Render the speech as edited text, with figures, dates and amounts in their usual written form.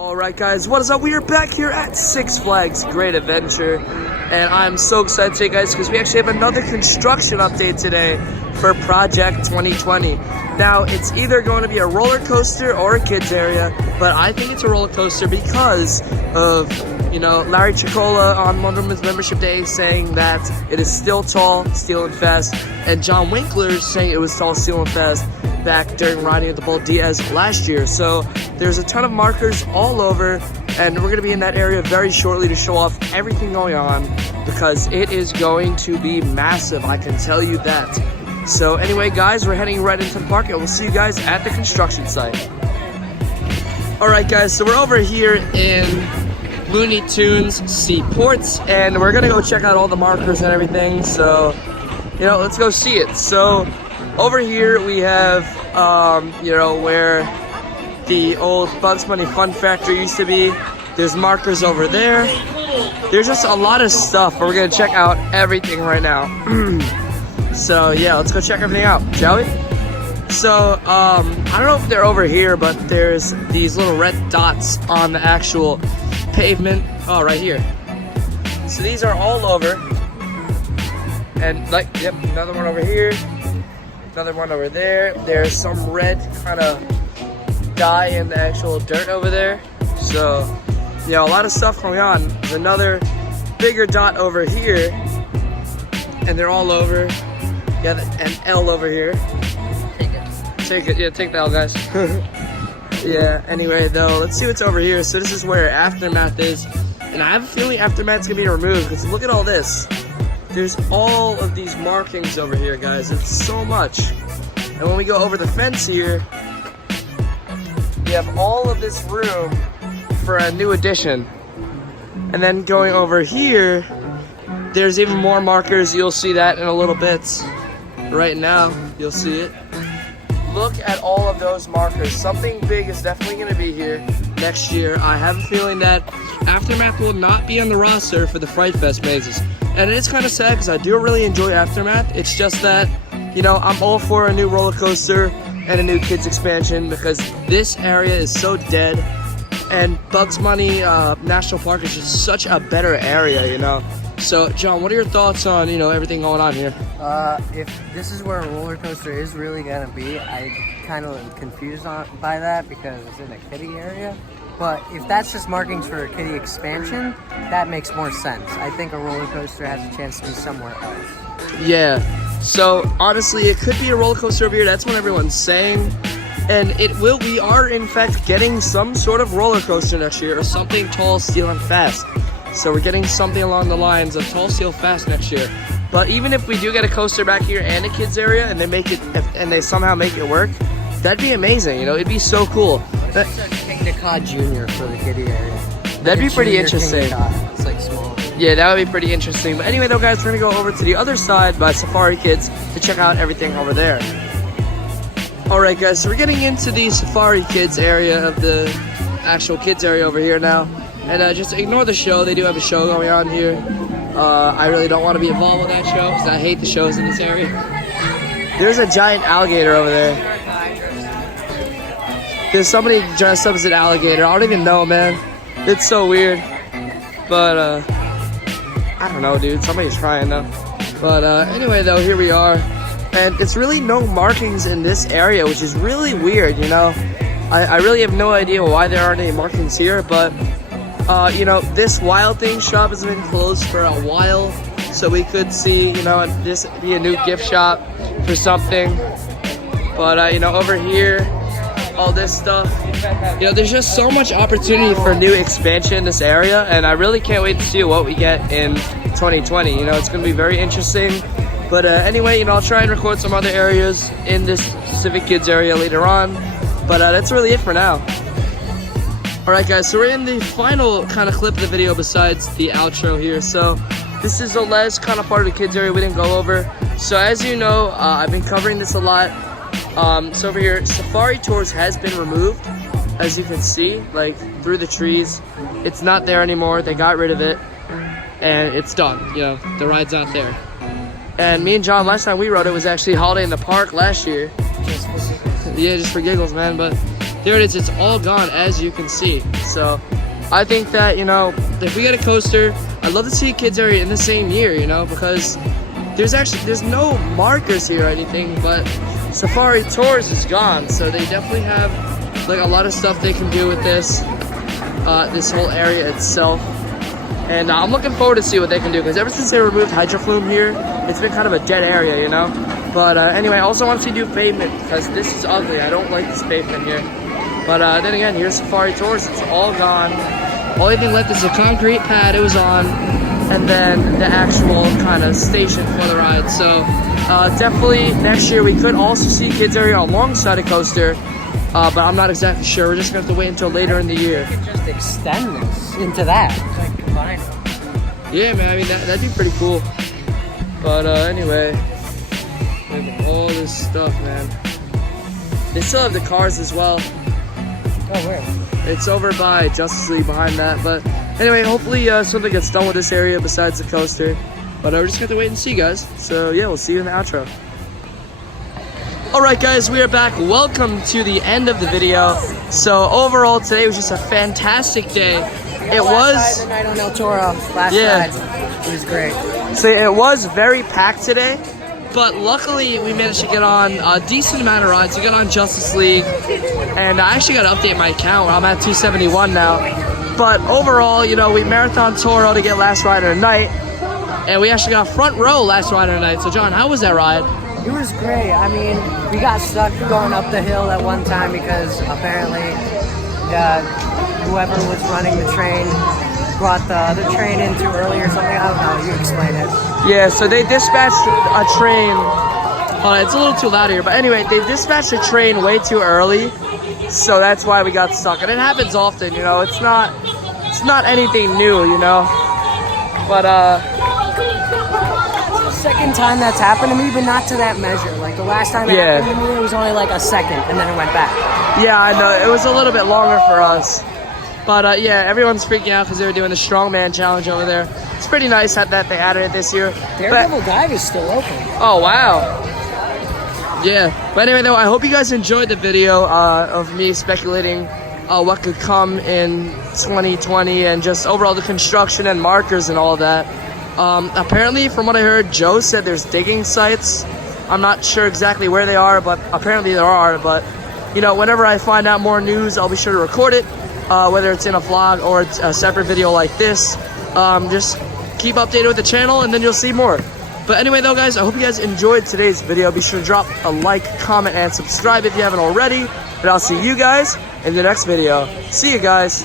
Alright guys, what is up? We are back here at Six Flags Great Adventure, and I'm so excited today guys because we actually have another construction update today for Project 2020. Now, it's either going to be a roller coaster or a kids area, but I think it's a roller coaster because of, Larry Chicola on Wonder Woman's membership day saying that it is still tall, steel, and fast, and John Winkler saying it was tall, steel, and fast back during riding at the Bull Diaz last year. So there's a ton of markers all over, and we're going to be in that area very shortly to show off everything going on because it is going to be massive, I can tell you that. So anyway guys, we're heading right into the park and we'll see you guys at the construction site. Alright guys, so we're over here in Looney Tunes Seaports, and we're going to go check out all the markers and everything, so let's go see it. So over here we have, where the old Bugs Bunny Fun Factory used to be. There's markers over there. There's just a lot of stuff. We're going to check out everything right now. So yeah, let's go check everything out, shall we? So, I don't know if they're over here, but there's these little red dots on the actual pavement. Oh, right here. So these are all over. And yep, another one over here. Another one over there. There's some red kind of dye in the actual dirt over there. So, a lot of stuff going on. There's another bigger dot over here. And they're all over. Yeah, an L over here. Take it. Yeah, take the L, guys. Yeah, anyway, though, let's see what's over here. So this is where Aftermath is. And I have a feeling Aftermath's going to be removed because look at all this. There's all of these markings over here, guys. It's so much. And when we go over the fence here, we have all of this room for a new addition. And then going over here, there's even more markers. You'll see that in a little bit. Right now, you'll see it. Look at all of those markers. Something big is definitely going to be here next year. I have a feeling that Aftermath will not be on the roster for the Fright Fest mazes. And it is kind of sad because I do really enjoy Aftermath. It's just that, I'm all for a new roller coaster and a new kids expansion because this area is so dead. And Bugs Bunny National Park is just such a better area, So, John, what are your thoughts on, everything going on here? If this is where a roller coaster is really going to be, I kind of am confused by that because it's in a kiddie area. But if that's just markings for a kiddie expansion, that makes more sense. I think a roller coaster has a chance to be somewhere else. Yeah. So, honestly, it could be a roller coaster over here. That's what everyone's saying. And we are, in fact, getting some sort of roller coaster next year or something tall, steel, and fast. So we're getting something along the lines of tall, steel, fast next year. But even if we do get a coaster back here and a kids area, and they somehow make it work, that'd be amazing. It'd be so cool. King Cod Jr. for the kiddie area. That'd be pretty interesting. It's like small. Yeah, that would be pretty interesting. But anyway, though, guys, we're gonna go over to the other side by Safari Kids to check out everything over there. All right, guys. So we're getting into the Safari Kids area of the actual kids area over here now. And just ignore the show. They do have a show going on here. I really don't want to be involved with that show because I hate the shows in this area. There's a giant alligator over there. There's somebody dressed up as an alligator. I don't even know, man. It's so weird. But, I don't know, dude. Somebody's trying, though. But, anyway, though, here we are. And it's really no markings in this area, which is really weird, I really have no idea why there aren't any markings here, but... this Wild Things shop has been closed for a while, so we could see, this be a new gift shop for something. But, over here, all this stuff, there's just so much opportunity for new expansion in this area, and I really can't wait to see what we get in 2020. It's going to be very interesting. But anyway, I'll try and record some other areas in this specific kids area later on. But that's really it for now. Alright guys, so we're in the final kind of clip of the video besides the outro here. So this is the last kind of part of the kids area we didn't go over. So as you know, I've been covering this a lot. So over here, Safari Tours has been removed. As you can see, through the trees. It's not there anymore. They got rid of it. And it's done. The ride's not there. And me and John, last time we rode it was actually Holiday in the Park last year. Yeah, just for giggles, man. But there it is. It's all gone, as you can see. So I think that, you know, if we get a coaster, I'd love to see a kids area in the same year, you know, because there's no markers here or anything, but Safari Tours is gone, so they definitely have like a lot of stuff they can do with this whole area itself. And I'm looking forward to see what they can do, because ever since they removed Hydroflume here, it's been kind of a dead area, you know. But anyway, I also want to see new pavement, because this is ugly. I don't like this pavement here. But then again, here's Safari Tours. It's all gone. Only thing left is the concrete pad it was on, and then the actual kind of station for the ride. So definitely next year we could also see kids area alongside a coaster, but I'm not exactly sure. We're just gonna have to wait until later in the year. You could just extend this into that. Like combine it. Yeah, man. I mean that'd be pretty cool. But anyway, look at all this stuff, man. They still have the cars as well. Oh, where? It's over by Justice League behind that. But anyway, hopefully something gets done with this area besides the coaster. But we're just gonna have to wait and see, guys. So yeah, we'll see you in the outro. Alright guys, we are back. Welcome to the end of the video. So overall today was just a fantastic day. It was the night on El Toro last night. It was great. So it was very packed today, but luckily we managed to get on a decent amount of rides. We got on Justice League, and I actually got to update my account. I'm at 271 now. But overall, you know, we marathon Toro to get last ride of the night, and we actually got front row last ride of the night. So John, how was that ride? It was great. I mean, we got stuck going up the hill at one time because apparently whoever was running the train brought the other train in too early or something. I don't know. You explain it. Yeah, so they dispatched a train. It's a little too loud here, but anyway, they dispatched a train way too early, so that's why we got stuck. And it happens often, you know. It's not anything new, you know. But second time that's happened to me, but not to that measure. Like the last time it happened to me, it was only like a second, and then it went back. Yeah, I know. It was a little bit longer for us. But yeah, everyone's freaking out because they were doing the strongman challenge over there. It's pretty nice that they added it this year. Daredevil Dive is still open. Oh, wow. Yeah. But anyway, though, I hope you guys enjoyed the video of me speculating what could come in 2020 and just overall the construction and markers and all of that. Apparently, from what I heard, Joe said there's digging sites. I'm not sure exactly where they are, but apparently there are. But, you know, whenever I find out more news, I'll be sure to record it, whether it's in a vlog or a separate video like this. Just keep updated with the channel, and then you'll see more. But anyway, though, guys, I hope you guys enjoyed today's video. Be sure to drop a like, comment, and subscribe if you haven't already. And I'll see you guys in the next video. See you guys.